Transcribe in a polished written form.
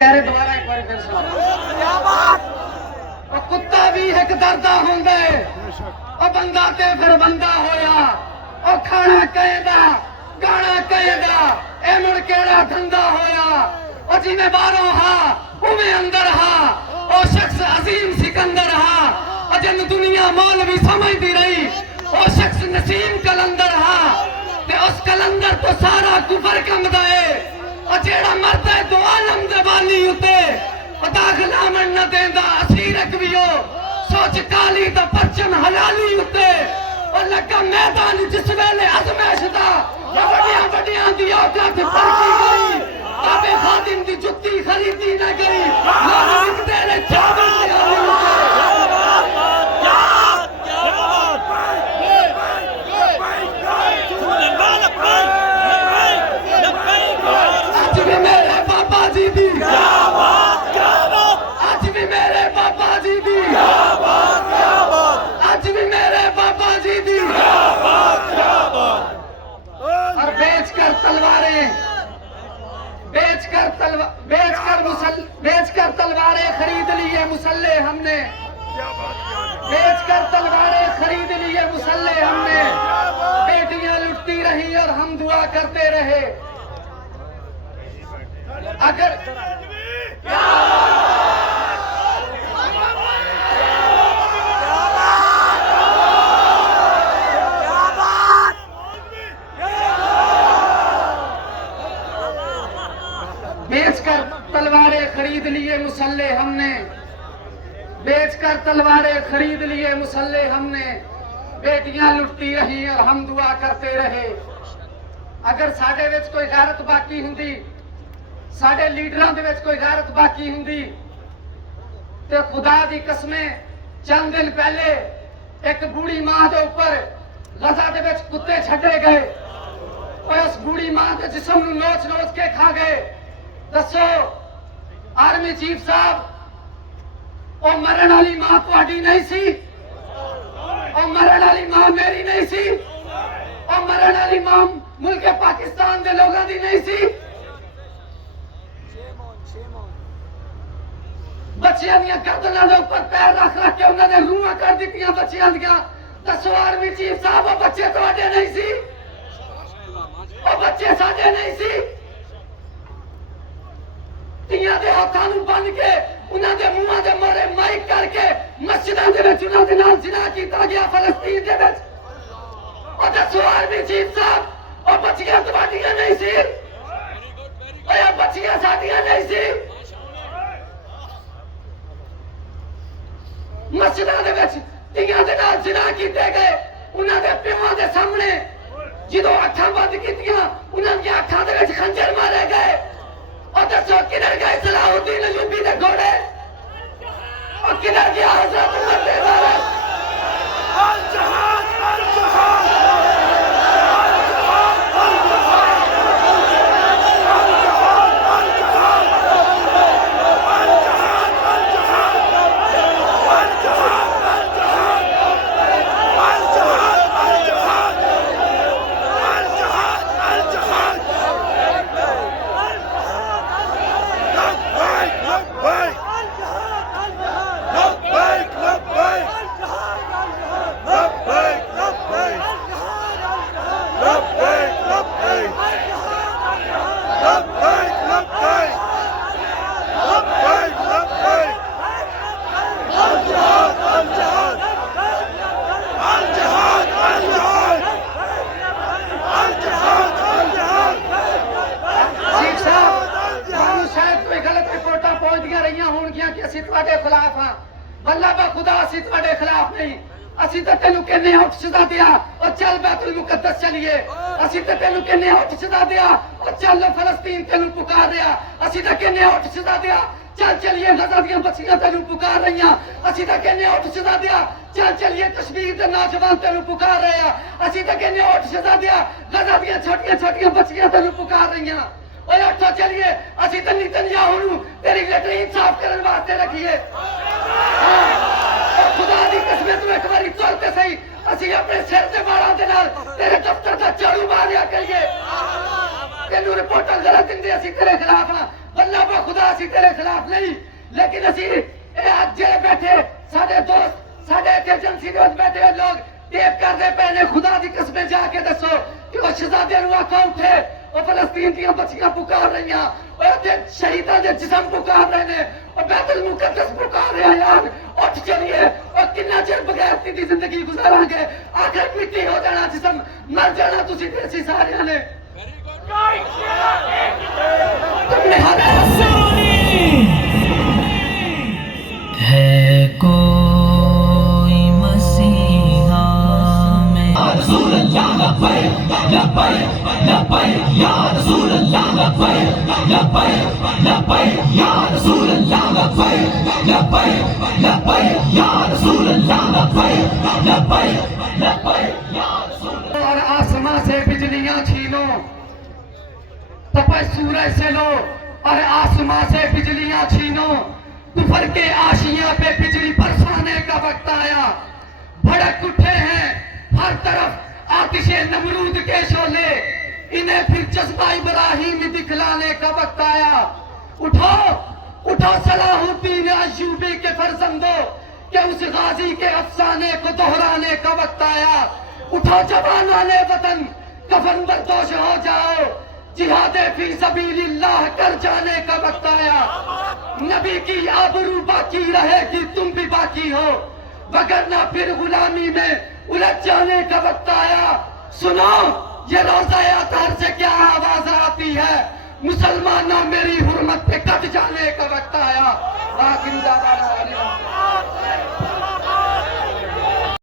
दोबारा एक बार फिर सुना। और कुत्ता भी एक दर्दा होंगे और बंदा ते फिर बंदा होया और खाना कहेगा गाना कहेगा ए मुड़ केड़ा धंधा होया और जिन्हें बारों हा उमें अंदर हा और शख्स अजीम सिकंदर हा और जिन दुनिया मौलवी समझती रही वो शख्स नसीम कलंदर हा ते उस कलंदर तो सारा कुफर कम गए और जेड़ा मरदा है दो आलम दे वाली उते दाखला मन न देंदा असीर रखवियो सोच काली दा परचम हलाली उते और लगा मैदान जिस वेले अजमैश दा बड़ियां बड़ियां दी औकात परखी गई काबे खादिम दी जुत्ती खरीदी न गई लोग लिखते रहे चावल दे बेचकर तलवारें खरीद लिए मुसल्ले हमने बेचकर तलवारें खरीद लिए मुसल्ले हमने बेटियां लुटती रही और हम दुआ करते रहे अगर बेचकर तलवारें खरीद लिए मुसल्ले हमने बेचकर तलवारें खरीद लिए मुसल्ले हमने बेटियां लुटती रही और हम दुआ करते रहे अगर साडे विच कोई गैरत बाकी हुंदी साडे लीडरां दे विच कोई गैरत बाकी हुंदी ते खुदा दी कसमें चंद दिन पहले एक बूढ़ी मां दे ऊपर गजा दे विच कुत्ते छड्डे गए और उस बूढ़ी मां दे जिस्म नूं नोच नोच के खा गए दसो आर्मी चीफ साहब ओ मरण वाली मां तुहाडी नहीं सी ओ मरण वाली मां मेरी नहीं सी ओ मरण वाली मां मुल्क पाकिस्तान दे लोगों दी नहीं सी बच्चियां दी गर्दनां दे ऊपर पैर रख रख के उन्होंने रूहां कर दित्तियां बच्चियां दियां दसो आर्मी चीफ साहब ओ बच्चे तुहाडे नहीं सी ओ बच्चे साडे नहीं सी तियां दे हाथां नूं बन के उन्हां दे मूंहां दे मारे माइक करके मस्जिदां दे विच उन्हां दे नाल जिना कीता गया फलस्तीन दे विच और दसो आर्मी चीफ साहब और बच्चियां तुहाडियां नहीं सी और बच्चियां साडियां नहीं सी मस्जिदां दे विच तियां दे नाल जिना कीते गए उन्हां दे पिओां दे सामने जदों अखां बंद कीतियां उन्हां दी अखां दे विच खंजर मारे गए और दसो किधर गए सलाहुद्दीन अयूबी दे घोड़े और किधर गया हजरत उमर दे वारिस अल जहाद अल जहाद खिलाफ हाँ बल्ला बा खुदा असी तुहाडे खिलाफ नहीं असी तो तेनू कहने उठ सदा दिया और चल बैतुल मुकद्दस चलिए असी तो तेनू कहने उठ सदा दिया और चल फलस्तीन तेनू पुकार रहा असी तो कहने उठ सदा दिया चल चलिए गजा दियां बच्चियां तेनू पुकार रही असी तो कहने उठ सदा दिया चल चलिए कश्मीर के नौजवान तेनू पुकार रहे हैं असी तो कहने उठ सदा दिया गजा दियां छोटियां छोटियां बच्चियां तेनू पुकार रही और उठो चलिए असी तो नेतन्याहू नूं तेरी लैट्रीन साफ करने वास्ते रखिए खुदा दी कसम तू एक बारी चलते सही असी अपने सिर ते वालों दे नाल तेरे दफ्तर दा झाड़ू मारिया करिए तेनू रिपोर्टां गलत दिंदे असी तेरे खिलाफ वरना वो खुदा असी तेरे खिलाफ नहीं, लेकिन असी आज जेल बैठे साडे दोस्त साडे एजेंसी दे बैठे लोग टेप करते पे ने, खुदा दी कसमें जाके दसो कि वो शहजादे नु आखा उठे, वो फलस्तीन दी बच्चियां पुकार रही, शहीदा दे जिस्म पुकार रहे ने, और बैतुल मुकद्दस पुकार रहे हैं। यार उठ चलिए, और कितना चिर बगैर दी जिंदगी गुजारांगे, आखिर मिट्टी हो जाना जिस्म, मर जाना तुसी देसी सारे ने। तुमने है कोई मसीहा में रसूल अल्लाह लब्बैक लब्बैक लब्बैक या रसूल अल्लाह लब्बैक लब्बैक लब्बैक या रसूल अल्लाह लब्बैक लब्बैक लब्बैक या रसूल अल्लाह लब्बैक लब्बैक लब्बैक या रसूल। और आसमां से बिजलियां छीनो, तपश सूरज से लो, और आसमां से बिजलियां छीनो, कुफर के आशियां पे बिजली बरसाने का वक्त आया। भड़क उठे हैं हर तरफ आतिशे नमरूद के शोले, इन्हें फिर जज्बा इब्राहिम दिखलाने का वक्त आया। उठो उठो सलाहुद्दीन अय्यूबी के फर्जंदो, कि उस गाजी के अफसाने को दोहराने का वक्त आया। उठो जवानाने वतन, कफन बरदोश हो जाओ, जिहादे फी सबीलिल्लाह कर जाने का वक्त आया। नबी की आबरू बाकी रहेगी, तुम भी बाकी हो, वगरना फिर गुलामी में उलझ जाने का वक्त आया। सुनो ये रोज़ा अतार से क्या आवाज आती है, मुसलमानों मेरी हुर्मत पे कट जाने का वक्त आया।